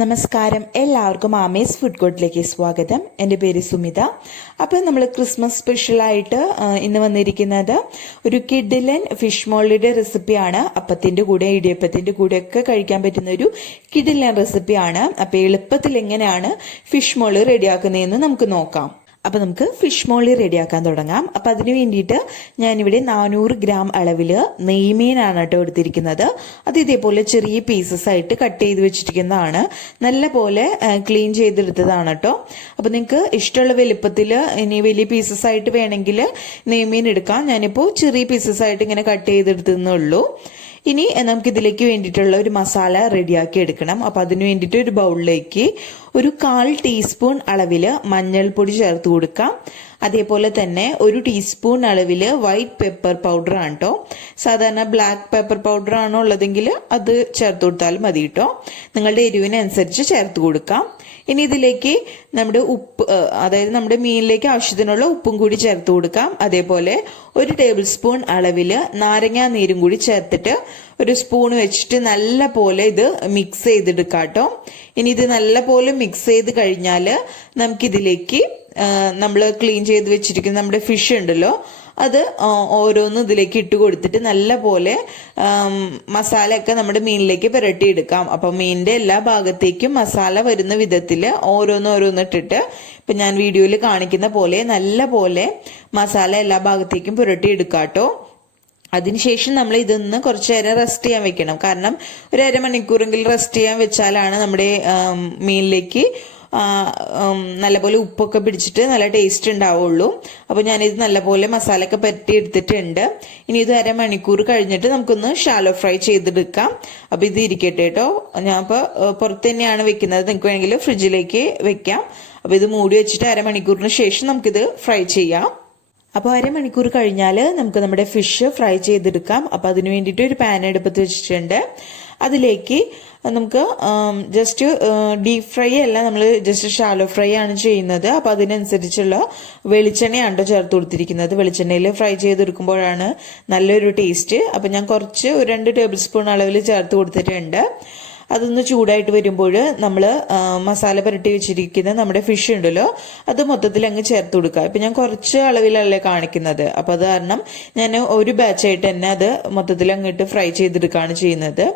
നമസ്കാരം, എല്ലാവർക്കും ആമീസ് ഫുഡ് കോർട്ടിലേക്ക് സ്വാഗതം. എൻ്റെ പേര് സുമിത. അപ്പോൾ നമ്മൾ ക്രിസ്മസ് സ്പെഷ്യലായിട്ട് ഇന്ന് വന്നിരിക്കുന്നത് ഒരു കിഡിലൻ ഫിഷ് മോളിയുടെ റെസിപ്പിയാണ്. അപ്പത്തിൻ്റെ കൂടെ ഇടിയപ്പത്തിൻ്റെ കൂടെയൊക്കെ കഴിക്കാൻ പറ്റുന്ന ഒരു കിഡിലൻ റെസിപ്പിയാണ്. അപ്പോൾ എളുപ്പത്തിൽ എങ്ങനെയാണ് ഫിഷ് മോള് റെഡിയാക്കുന്നതെന്ന് നമുക്ക് നോക്കാം. അപ്പോൾ നമുക്ക് ഫിഷ് മോളി റെഡിയാക്കാൻ തുടങ്ങാം. അപ്പോൾ അതിന് വേണ്ടിയിട്ട് ഞാനിവിടെ 400 ഗ്രാം അളവിൽ നെയ്മീനാണ് കേട്ടോ എടുത്തിരിക്കുന്നത്. അത് ഇതേപോലെ ചെറിയ പീസസ് ആയിട്ട് കട്ട് ചെയ്ത് വെച്ചിരിക്കുന്നതാണ്. നല്ല പോലെ ക്ലീൻ ചെയ്തെടുത്തതാണ് കേട്ടോ. അപ്പോൾ നിങ്ങൾക്ക് ഇഷ്ടമുള്ള വലുപ്പത്തിൽ ഇനി വലിയ പീസസ് ആയിട്ട് വേണമെങ്കിൽ നെയ്മീൻ എടുക്കാം. ഞാനിപ്പോൾ ചെറിയ പീസസ് ആയിട്ട് ഇങ്ങനെ കട്ട് ചെയ്തെടുത്തതേ ഉള്ളൂ. ഇനി നമുക്കിതിലേക്ക് വേണ്ടിയിട്ടുള്ള ഒരു മസാല റെഡിയാക്കി എടുക്കണം. അപ്പോൾ അതിന് വേണ്ടിയിട്ട് ഒരു ബൗളിലേക്ക് ഒരു 1/4 ടീസ്പൂൺ അളവിൽ മഞ്ഞൾപ്പൊടി ചേർത്ത് കൊടുക്കാം. അതേപോലെ തന്നെ 1 ടീസ്പൂൺ അളവിൽ വൈറ്റ് പെപ്പർ പൗഡർ ആണ് കേട്ടോ. സാധാരണ ബ്ലാക്ക് പെപ്പർ പൗഡർ ആണോ ഉള്ളതെങ്കിൽ അത് ചേർത്ത് കൊടുത്താൽ മതി കേട്ടോ. നിങ്ങളുടെ എരിവിനനുസരിച്ച് ചേർത്ത് കൊടുക്കാം. ഇനി ഇതിലേക്ക് നമ്മുടെ ഉപ്പ്, അതായത് നമ്മുടെ മീനിലേക്ക് ആവശ്യത്തിനുള്ള ഉപ്പും കൂടി ചേർത്ത് കൊടുക്കാം. അതേപോലെ 1 ടേബിൾ സ്പൂൺ അളവിൽ നാരങ്ങാ നീരും കൂടി ചേർത്തിട്ട് ഒരു സ്പൂൺ വെച്ചിട്ട് നല്ല പോലെ ഇത് മിക്സ് ചെയ്തെടുക്കാം കേട്ടോ. ഇനി ഇത് നല്ല പോലെ മിക്സ് ചെയ്ത് കഴിഞ്ഞാൽ നമുക്കിതിലേക്ക് നമ്മൾ ക്ലീൻ ചെയ്ത് വെച്ചിരിക്കുന്ന നമ്മുടെ ഫിഷ് ഉണ്ടല്ലോ, അത് ഓരോന്നും ഇതിലേക്ക് ഇട്ട് കൊടുത്തിട്ട് നല്ല പോലെ മസാലയൊക്കെ നമ്മുടെ മീനിലേക്ക് പുരട്ടിയെടുക്കാം. അപ്പം മീനിന്റെ എല്ലാ ഭാഗത്തേക്കും മസാല വരുന്ന വിധത്തിൽ ഓരോന്നിട്ടിട്ട് ഇപ്പം ഞാൻ വീഡിയോയിൽ കാണിക്കുന്ന പോലെ നല്ല പോലെ മസാല എല്ലാ ഭാഗത്തേക്കും പുരട്ടിയെടുക്കാം കേട്ടോ. അതിനുശേഷം നമ്മൾ ഇതൊന്ന് കുറച്ച് നേരം റെസ്റ്റ് ചെയ്യാൻ വെക്കണം. കാരണം ഒരു അരമണിക്കൂറെങ്കിലും റെസ്റ്റ് ചെയ്യാൻ വെച്ചാലാണ് നമ്മുടെ മീനിലേക്ക് നല്ലപോലെ ഉപ്പൊക്കെ പിടിച്ചിട്ട് നല്ല ടേസ്റ്റ് ഉണ്ടാവുള്ളൂ. അപ്പോൾ ഞാനിത് നല്ലപോലെ മസാലയൊക്കെ പരട്ടി എടുത്തിട്ടുണ്ട്. ഇനി ഇത് അരമണിക്കൂർ കഴിഞ്ഞിട്ട് നമുക്കൊന്ന് ഷാലോ ഫ്രൈ ചെയ്തെടുക്കാം. അപ്പോൾ ഇത് ഇരിക്കട്ടെ കേട്ടോ. ഞാൻ ഇപ്പോൾ പുറത്ത് തന്നെയാണ് വെക്കുന്നത്, നിങ്ങൾക്ക് വേണമെങ്കിൽ ഫ്രിഡ്ജിലേക്ക് വെക്കാം. അപ്പോൾ ഇത് മൂടി വെച്ചിട്ട് അരമണിക്കൂറിന് ശേഷം നമുക്കിത് ഫ്രൈ ചെയ്യാം. അപ്പോൾ അരമണിക്കൂർ കഴിഞ്ഞാൽ നമുക്ക് നമ്മുടെ ഫിഷ് ഫ്രൈ ചെയ്തെടുക്കാം. അപ്പോൾ അതിന് വേണ്ടിയിട്ട് ഒരു പാൻ അടുപ്പത്ത് വെച്ചിട്ടുണ്ട്. അതിലേക്ക് നമുക്ക് ജസ്റ്റ് ഡീപ് ഫ്രൈ അല്ല, നമ്മൾ ജസ്റ്റ് ഷാലോ ഫ്രൈ ആണ് ചെയ്യുന്നത്. അപ്പോൾ അതിനനുസരിച്ചുള്ള വെളിച്ചെണ്ണയാണ് ചേർത്ത് കൊടുത്തിരിക്കുന്നത്. വെളിച്ചെണ്ണയിൽ ഫ്രൈ ചെയ്തെടുക്കുമ്പോഴാണ് നല്ലൊരു ടേസ്റ്റ്. അപ്പോൾ ഞാൻ കുറച്ച് 2 ടേബിൾ സ്പൂൺ അളവിൽ ചേർത്ത് കൊടുത്തിട്ടുണ്ട്. അതൊന്ന് ചൂടായിട്ട് വരുമ്പോൾ നമ്മൾ മസാല പുരട്ടി വെച്ചിരിക്കുന്ന നമ്മുടെ ഫിഷ് ഉണ്ടല്ലോ, അത് മൊത്തത്തിൽ അങ്ങ് ചേർത്ത് കൊടുക്കുക. ഇപ്പം ഞാൻ കുറച്ച് അളവിലല്ലേ കാണിക്കുന്നത്. അപ്പോൾ അത് കാരണം ഞാൻ ഒരു ബാച്ചായിട്ട് തന്നെ അത് മൊത്തത്തിൽ അങ്ങോട്ട് ഫ്രൈ ചെയ്തെടുക്കുകയാണ് ചെയ്യുന്നത്.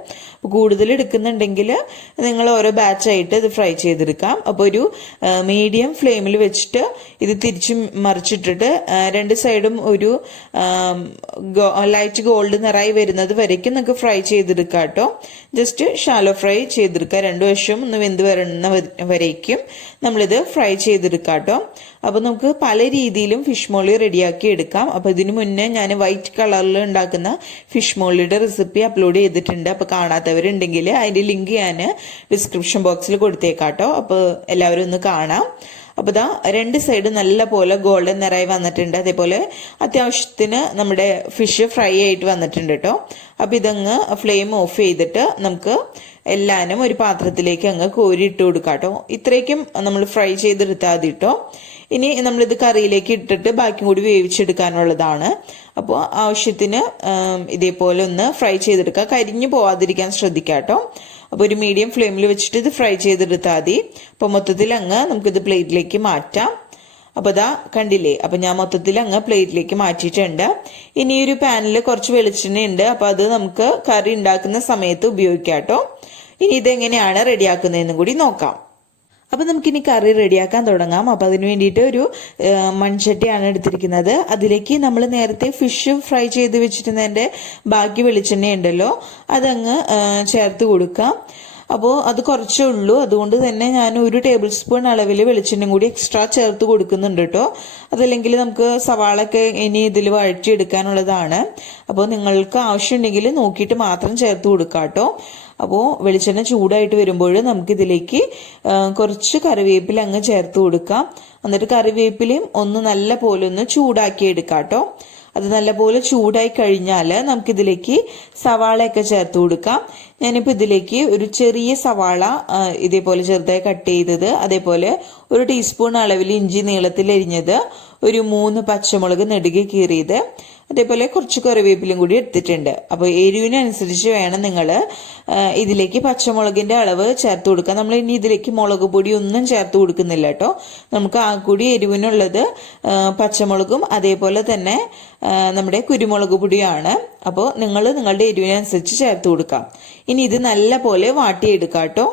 കൂടുതൽ എടുക്കുന്നുണ്ടെങ്കിൽ നിങ്ങൾ ഓരോ ബാച്ചായിട്ട് ഇത് ഫ്രൈ ചെയ്തെടുക്കാം. അപ്പോൾ ഒരു മീഡിയം ഫ്ലെയിമിൽ വെച്ചിട്ട് ഇത് തിരിച്ച് മറിച്ചിട്ടിട്ട് 2 സൈഡും ഒരു ലൈറ്റ് ഗോൾഡ് നിറായി വരുന്നത് വരയ്ക്കും നിങ്ങൾക്ക് ഫ്രൈ ചെയ്തെടുക്കാം കേട്ടോ. ജസ്റ്റ് ഷാലോ ഫ്രൈ ചെയ്തെടുക്കുക. 2 വശവും ഒന്ന് വെന്ത് വരുന്ന വരയ്ക്കും നമ്മളിത് ഫ്രൈ ചെയ്തെടുക്കാം കേട്ടോ. അപ്പോൾ നമുക്ക് പല രീതിയിലും ഫിഷ് മോളി റെഡിയാക്കി എടുക്കാം. അപ്പോൾ ഇതിനു മുന്നേ ഞാൻ വൈറ്റ് കളറിൽ ഉണ്ടാക്കുന്ന ഫിഷ് മോളിയുടെ റെസിപ്പി അപ്ലോഡ് ചെയ്തിട്ടുണ്ട്. അപ്പോൾ കാണാത്തവരുണ്ടെങ്കിൽ അതിൻ്റെ ലിങ്ക് ഞാൻ ഡിസ്ക്രിപ്ഷൻ ബോക്സിൽ കൊടുത്തേക്കാം കേട്ടോ. അപ്പോൾ എല്ലാവരും ഒന്ന് കാണാം. അപ്പോൾ ഇതാ 2 സൈഡ് നല്ല പോലെ ഗോൾഡൻ നിറായി വന്നിട്ടുണ്ട്. അതേപോലെ അത്യാവശ്യത്തിന് നമ്മുടെ ഫിഷ് ഫ്രൈ ആയിട്ട് വന്നിട്ടുണ്ട് കേട്ടോ. അപ്പോൾ ഇതങ്ങ് ഫ്ലെയിം ഓഫ് ചെയ്തിട്ട് നമുക്ക് എല്ലാനും ഒരു പാത്രത്തിലേക്ക് അങ്ങ് കോരിയിട്ട് കൊടുക്കാം കേട്ടോ. ഇത്രയ്ക്കും നമ്മൾ ഫ്രൈ ചെയ്തെടുത്താൽ മതി കേട്ടോ. ഇനി നമ്മളിത് കറിയിലേക്ക് ഇട്ടിട്ട് ബാക്കി കൂടി വേവിച്ചെടുക്കാനുള്ളതാണ്. അപ്പോൾ ആവശ്യത്തിന് ഇതേപോലെ ഒന്ന് ഫ്രൈ ചെയ്തെടുക്കുക. കരിഞ്ഞു പോവാതിരിക്കാൻ ശ്രദ്ധിക്കുക കേട്ടോ. അപ്പോൾ ഒരു മീഡിയം ഫ്ലെയിമിൽ വെച്ചിട്ട് ഇത് ഫ്രൈ ചെയ്തെടുത്താൽ മതി. അപ്പോൾ മൊത്തത്തിൽ അങ്ങ് നമുക്കിത് പ്ലേറ്റിലേക്ക് മാറ്റാം. അപ്പോൾ ഇതാ കണ്ടില്ലേ, അപ്പോൾ ഞാൻ മൊത്തത്തിൽ അങ്ങ് പ്ലേറ്റിലേക്ക് മാറ്റിയിട്ടുണ്ട്. ഇനി ഒരു പാനിൽ കുറച്ച് വെളിച്ചെണ്ണയുണ്ട്. അപ്പോൾ അത് നമുക്ക് കറി ഉണ്ടാക്കുന്ന സമയത്ത് ഉപയോഗിക്കാം കേട്ടോ. ഇനി ഇതെങ്ങനെയാണ് റെഡിയാക്കുന്നതെന്നും കൂടി നോക്കാം. അപ്പോൾ നമുക്കിനി കറി റെഡിയാക്കാൻ തുടങ്ങാം. അപ്പോൾ അതിന് വേണ്ടിയിട്ട് ഒരു മൺചട്ടിയാണ് എടുത്തിരിക്കുന്നത്. അതിലേക്ക് നമ്മൾ നേരത്തെ ഫിഷ് ഫ്രൈ ചെയ്ത് വെച്ചിരുന്നതിൻ്റെ ബാക്കി വെളിച്ചെണ്ണ ഉണ്ടല്ലോ, അതങ്ങ് ചേർത്ത് കൊടുക്കാം. അപ്പോൾ അത് കുറച്ചേ ഉള്ളൂ, അതുകൊണ്ട് തന്നെ ഞാൻ 1 ടേബിൾ സ്പൂൺ അളവിൽ വെളിച്ചെണ്ണയും കൂടി എക്സ്ട്രാ ചേർത്ത് കൊടുക്കുന്നുണ്ട് കേട്ടോ. അതല്ലെങ്കിൽ നമുക്ക് സവാളൊക്കെ ഇനി ഇതിൽ വഴറ്റിയെടുക്കാനുള്ളതാണ്. അപ്പോൾ നിങ്ങൾക്ക് ആവശ്യമുണ്ടെങ്കിൽ നോക്കിയിട്ട് മാത്രം ചേർത്ത് കൊടുക്കാം കേട്ടോ. അപ്പോൾ വെളിച്ചെണ്ണ ചൂടായിട്ട് വരുമ്പോൾ നമുക്കിതിലേക്ക് കുറച്ച് കറിവേപ്പില അങ്ങ് ചേർത്ത് കൊടുക്കാം. എന്നിട്ട് കറിവേപ്പിലയും ഒന്ന് നല്ല പോലെ ഒന്ന് ചൂടാക്കി എടുക്കാം കേട്ടോ. അത് നല്ലപോലെ ചൂടായി കഴിഞ്ഞാൽ നമുക്കിതിലേക്ക് സവാളയൊക്കെ ചേർത്ത് കൊടുക്കാം. ഞാനിപ്പോൾ ഇതിലേക്ക് ഒരു ചെറിയ സവാള ഇതേപോലെ ചെറുതായി കട്ട് ചെയ്തത്, അതേപോലെ 1 ടീസ്പൂൺ അളവിൽ ഇഞ്ചി നീളത്തിൽ അരിഞ്ഞത്, ഒരു 3 പച്ചമുളക് നെടുകെ കീറിയത്, അതേപോലെ കുറച്ച് കറിവേപ്പിലും കൂടി എടുത്തിട്ടുണ്ട്. അപ്പോൾ എരിവിനനുസരിച്ച് വേണം നിങ്ങൾ ഇതിലേക്ക് പച്ചമുളകിന്റെ അളവ് ചേർത്ത് കൊടുക്കുക. നമ്മൾ ഇനി ഇതിലേക്ക് മുളക് പൊടി ഒന്നും ചേർത്ത് കൊടുക്കുന്നില്ല കേട്ടോ. നമുക്ക് ആ കൂടി എരിവിനുള്ളത് പച്ചമുളകും അതേപോലെ തന്നെ നമ്മുടെ കുരുമുളക് പൊടിയാണ്. അപ്പോൾ നിങ്ങൾ നിങ്ങളുടെ എരിവിനനുസരിച്ച് ചേർത്ത് കൊടുക്കാം. ഇനി ഇത് നല്ല പോലെ വാട്ടിയെടുക്കാം കേട്ടോ.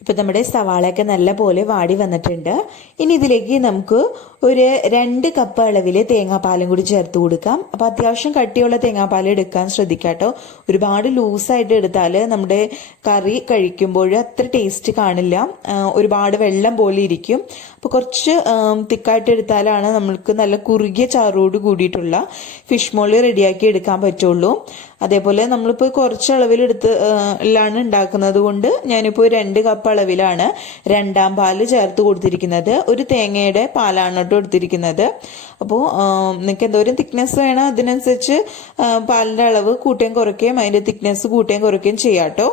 ഇപ്പം നമ്മുടെ സവാളയൊക്കെ നല്ല പോലെ വാടി വന്നിട്ടുണ്ട്. ഇനി ഇതിലേക്ക് നമുക്ക് ഒരു 2 കപ്പ് അളവിൽ തേങ്ങാപ്പാലും കൂടി ചേർത്ത് കൊടുക്കാം. അപ്പം അത്യാവശ്യം കട്ടിയുള്ള തേങ്ങാപ്പാൽ എടുക്കാൻ ശ്രദ്ധിക്കാം കേട്ടോ. ഒരുപാട് ലൂസായിട്ട് എടുത്താൽ നമ്മുടെ കറി കഴിക്കുമ്പോൾ അത്ര ടേസ്റ്റ് കാണില്ല, ഒരുപാട് വെള്ളം പോലെ ഇരിക്കും. അപ്പോൾ കുറച്ച് തിക്കായിട്ട് എടുത്താലാണ് നമ്മൾക്ക് നല്ല കുറുകിയ ചാറോട് കൂടിയിട്ടുള്ള ഫിഷ് മോളി റെഡിയാക്കി എടുക്കാൻ പറ്റുള്ളൂ. അതേപോലെ നമ്മളിപ്പോൾ കുറച്ച് അളവിലെടുത്ത് ലാണ് ഉണ്ടാക്കുന്നത് കൊണ്ട് ഞാനിപ്പോൾ 2 കപ്പ് അളവിലാണ് 2ാം പാല് ചേർത്ത് കൊടുത്തിരിക്കുന്നത്. ഒരു തേങ്ങയുടെ പാലാണ് കേട്ടോ എടുത്തിരിക്കുന്നത്. അപ്പോൾ നിങ്ങൾക്ക് എന്തോരം തിക്നെസ് വേണം അതിനനുസരിച്ച് പാലിൻ്റെ അളവ് കൂട്ടുകയും കുറയ്ക്കുകയും അതിൻ്റെ തിക്നെസ് കൂട്ടുകയും കുറയ്ക്കുകയും ചെയ്യാം കേട്ടോ.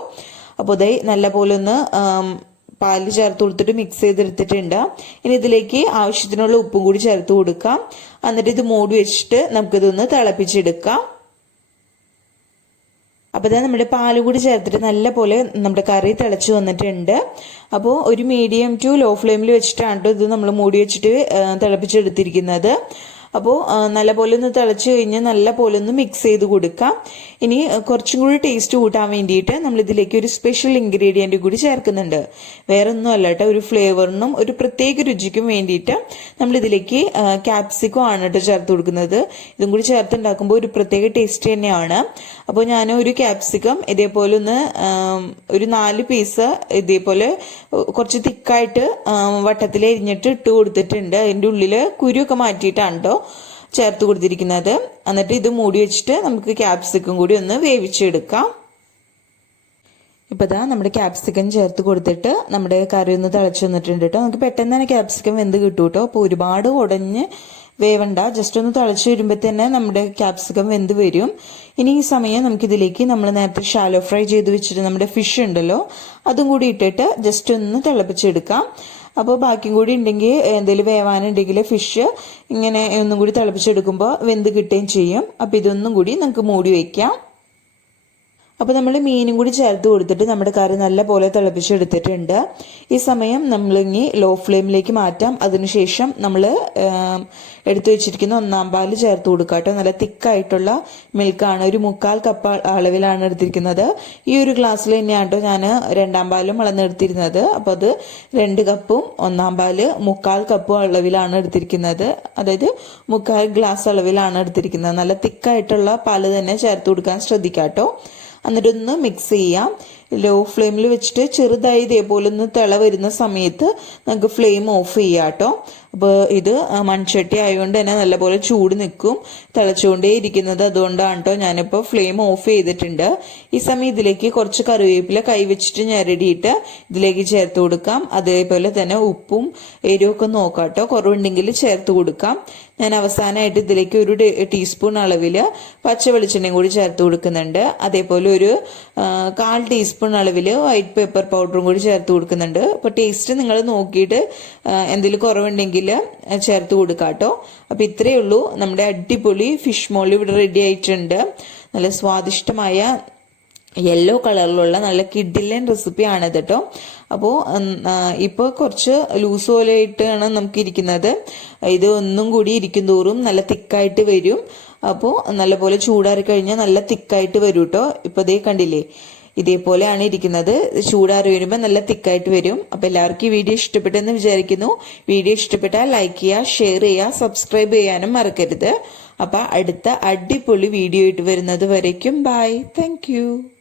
അപ്പോൾ ഇതേ നല്ല പോലെ ഒന്ന് പാല് ചേർത്ത് കൊടുത്തിട്ട് മിക്സ് ചെയ്തെടുത്തിട്ടുണ്ട്. ഇനി ഇതിലേക്ക് ആവശ്യത്തിനുള്ള ഉപ്പും കൂടി ചേർത്ത് കൊടുക്കാം. എന്നിട്ട് ഇത് മൂടി വെച്ചിട്ട് നമുക്കിതൊന്ന് തിളപ്പിച്ചെടുക്കാം. അപ്പോൾ ഇതാ നമ്മുടെ പാല് കൂടി ചേർത്തിട്ട് നല്ല പോലെ നമ്മുടെ കറി തിളച്ച് വന്നിട്ടുണ്ട്. അപ്പോൾ ഒരു മീഡിയം ടു ലോ ഫ്ലെയിമിൽ വെച്ചിട്ടാണ് കേട്ടോ ഇത് നമ്മൾ മൂടി വെച്ചിട്ട് തിളപ്പിച്ചെടുത്തിരിക്കുന്നത്. അപ്പോൾ നല്ല പോലെ ഒന്ന് തിളച്ച് കഴിഞ്ഞ് നല്ല പോലെ ഒന്ന് മിക്സ് ചെയ്ത് കൊടുക്കാം. ഇനി കുറച്ചും കൂടി ടേസ്റ്റ് കൂട്ടാൻ വേണ്ടിയിട്ട് നമ്മൾ ഇതിലേക്ക് ഒരു സ്പെഷ്യൽ ഇൻഗ്രീഡിയൻറ്റ് കൂടി ചേർക്കുന്നുണ്ട്. വേറെ ഒന്നും അല്ല കേട്ടോ, ഒരു ഫ്ലേവറിനും ഒരു പ്രത്യേക രുചിക്കും വേണ്ടിയിട്ട് നമ്മൾ ഇതിലേക്ക് ക്യാപ്സിക്കം ആണ് കേട്ടോ ചേർത്ത് കൊടുക്കുന്നത്. ഇതും കൂടി ചേർത്തുണ്ടാക്കുമ്പോൾ ഒരു പ്രത്യേക ടേസ്റ്റ് തന്നെയാണ്. അപ്പോൾ ഞാൻ ഒരു ക്യാപ്സിക്കം ഇതേപോലെ ഒന്ന് ഒരു 4 പീസ് ഇതേപോലെ കുറച്ച് തിക്കായിട്ട് വട്ടത്തിൽ എരിഞ്ഞിട്ട് ഇട്ട് കൊടുത്തിട്ടുണ്ട്. അതിൻ്റെ ഉള്ളിൽ കുരുവൊക്കെ മാറ്റിയിട്ടാണ് കേട്ടോ ചേർത്ത് കൊടുത്തിരിക്കുന്നത്. എന്നിട്ട് ഇത് മൂടി വെച്ചിട്ട് നമുക്ക് ക്യാപ്സിക്കം കൂടി ഒന്ന് വേവിച്ചെടുക്കാം. ഇപ്പോൾ ഇതാ നമ്മുടെ ക്യാപ്സിക്കം ചേർത്ത് കൊടുത്തിട്ട് നമ്മുടെ കറി ഒന്ന് തിളച്ച് വന്നിട്ടുണ്ട് കേട്ടോ. നമുക്ക് പെട്ടെന്ന് തന്നെ ക്യാപ്സിക്കം വെന്ത് കിട്ടും കേട്ടോ. അപ്പോൾ ഒരുപാട് ഉടഞ്ഞ് വേവണ്ട, ജസ്റ്റ് ഒന്ന് തിളച്ച് വരുമ്പോൾ തന്നെ നമ്മുടെ ക്യാപ്സിക്കം വെന്ത് വരും. ഇനി ഈ സമയം നമുക്കിതിലേക്ക് നമ്മൾ നേരത്തെ ഷാലോ ഫ്രൈ ചെയ്ത് വെച്ചിട്ട് നമ്മുടെ ഫിഷ് ഉണ്ടല്ലോ അതും കൂടി ഇട്ടിട്ട് ജസ്റ്റ് ഒന്ന് തിളപ്പിച്ചെടുക്കാം. അപ്പോൾ ബാക്കിയും കൂടി ഉണ്ടെങ്കിൽ എന്തെങ്കിലും വേവാനുണ്ടെങ്കിൽ ഫിഷ് ഇങ്ങനെ ഒന്നും കൂടി തിളപ്പിച്ചെടുക്കുമ്പോൾ വെന്ത് കിട്ടുകയും ചെയ്യും. അപ്പോൾ ഇതൊന്നും കൂടി നമുക്ക് മൂടി വയ്ക്കാം. അപ്പോൾ നമ്മൾ മീനും കൂടി ചേർത്ത് കൊടുത്തിട്ട് നമ്മുടെ കറി നല്ല പോലെ തിളപ്പിച്ചെടുത്തിട്ടുണ്ട്. ഈ സമയം നമ്മളിങ്ങി ലോ ഫ്ലെയിമിലേക്ക് മാറ്റാം. അതിനുശേഷം നമ്മൾ എടുത്തു വെച്ചിരിക്കുന്ന 1ാം പാല് ചേർത്ത് കൊടുക്കുക കേട്ടോ. നല്ല തിക്കായിട്ടുള്ള മിൽക്കാണ്, ഒരു 3/4 കപ്പ് അളവിലാണ് എടുത്തിരിക്കുന്നത്. ഈ ഒരു ഗ്ലാസ്സിൽ തന്നെയാണ് കേട്ടോ ഞാൻ 2ാം പാലും അളന്നെടുത്തിരുന്നത്. അപ്പോൾ അത് 2 കപ്പും 1ാം പാല് 3/4 കപ്പും അളവിലാണ് എടുത്തിരിക്കുന്നത്. അതായത് 3/4 ഗ്ലാസ് അളവിലാണ് എടുത്തിരിക്കുന്നത്. നല്ല തിക്കായിട്ടുള്ള പാല് തന്നെ ചേർത്ത് കൊടുക്കാൻ ശ്രദ്ധിക്കാം കേട്ടോ. എന്നിട്ടൊന്ന് മിക്സ് ചെയ്യാം. ലോ ഫ്ലെയിമിൽ വെച്ചിട്ട് ചെറുതായി ഇതേപോലെ ഒന്ന് തിള വരുന്ന സമയത്ത് നമുക്ക് ഫ്ലെയിം ഓഫ് ചെയ്യാം കേട്ടോ. അപ്പോൾ ഇത് മൺചട്ടി ആയതുകൊണ്ട് തന്നെ നല്ലപോലെ ചൂട് നിൽക്കും, തിളച്ചുകൊണ്ടേ ഇരിക്കുന്നത്. അതുകൊണ്ടാണ് കേട്ടോ ഞാനിപ്പോൾ ഫ്ലെയിം ഓഫ് ചെയ്തിട്ടുണ്ട്. ഈ സമയം ഇതിലേക്ക് കുറച്ച് കറിവേപ്പില കൈ വെച്ചിട്ട് ഞെരടിയിട്ട് ഇതിലേക്ക് ചേർത്ത് കൊടുക്കാം. അതേപോലെ തന്നെ ഉപ്പും എരിവൊക്കെ നോക്കാം കേട്ടോ, കുറവുണ്ടെങ്കിൽ ചേർത്ത് കൊടുക്കാം. ഞാൻ അവസാനമായിട്ട് ഇതിലേക്ക് ഒരു ടീസ്പൂൺ അളവിൽ പച്ച വെളിച്ചെണ്ണയും കൂടി ചേർത്ത് കൊടുക്കുന്നുണ്ട്. അതേപോലെ ഒരു 1/4 ടീസ്പൂൺ അളവിൽ വൈറ്റ് പെപ്പർ പൗഡറും കൂടി ചേർത്ത് കൊടുക്കുന്നുണ്ട്. അപ്പോൾ ടേസ്റ്റ് നിങ്ങൾ നോക്കിയിട്ട് എന്തെങ്കിലും കുറവുണ്ടെങ്കിൽ ചേർത്ത് കൊടുക്കാം കേട്ടോ. അപ്പോൾ ഇത്രയേ ഉള്ളൂ, നമ്മുടെ അടിപൊളി ഫിഷ് മോളി ഇവിടെ റെഡി ആയിട്ടുണ്ട്. നല്ല സ്വാദിഷ്ടമായ യെല്ലോ കളറിലുള്ള നല്ല കിഡിലൻ റെസിപ്പിയാണിത് കേട്ടോ. അപ്പോൾ ഇപ്പോൾ കുറച്ച് ലൂസ് പോലെ ആയിട്ടാണ് നമുക്ക് ഇരിക്കുന്നത്. ഇത് ഒന്നും കൂടി ഇരിക്കും തോറും നല്ല തിക്കായിട്ട് വരും. അപ്പോൾ നല്ലപോലെ ചൂടാറി കഴിഞ്ഞാൽ നല്ല തിക്കായിട്ട് വരും കേട്ടോ. ഇപ്പോൾ ഇതേ കണ്ടില്ലേ, ഇതേപോലെയാണ് ഇരിക്കുന്നത്. ചൂടാറി വരുമ്പോൾ നല്ല തിക്കായിട്ട് വരും. അപ്പോൾ എല്ലാവർക്കും ഈ വീഡിയോ ഇഷ്ടപ്പെട്ടെന്ന് വിചാരിക്കുന്നു. വീഡിയോ ഇഷ്ടപ്പെട്ടാൽ ലൈക്ക് ചെയ്യുക, ഷെയർ ചെയ്യുക, സബ്സ്ക്രൈബ് ചെയ്യാനും മറക്കരുത്. അപ്പോൾ അടുത്ത അടിപൊളി വീഡിയോ ആയിട്ട് വരുന്നത് വരയ്ക്കും ബൈ. താങ്ക്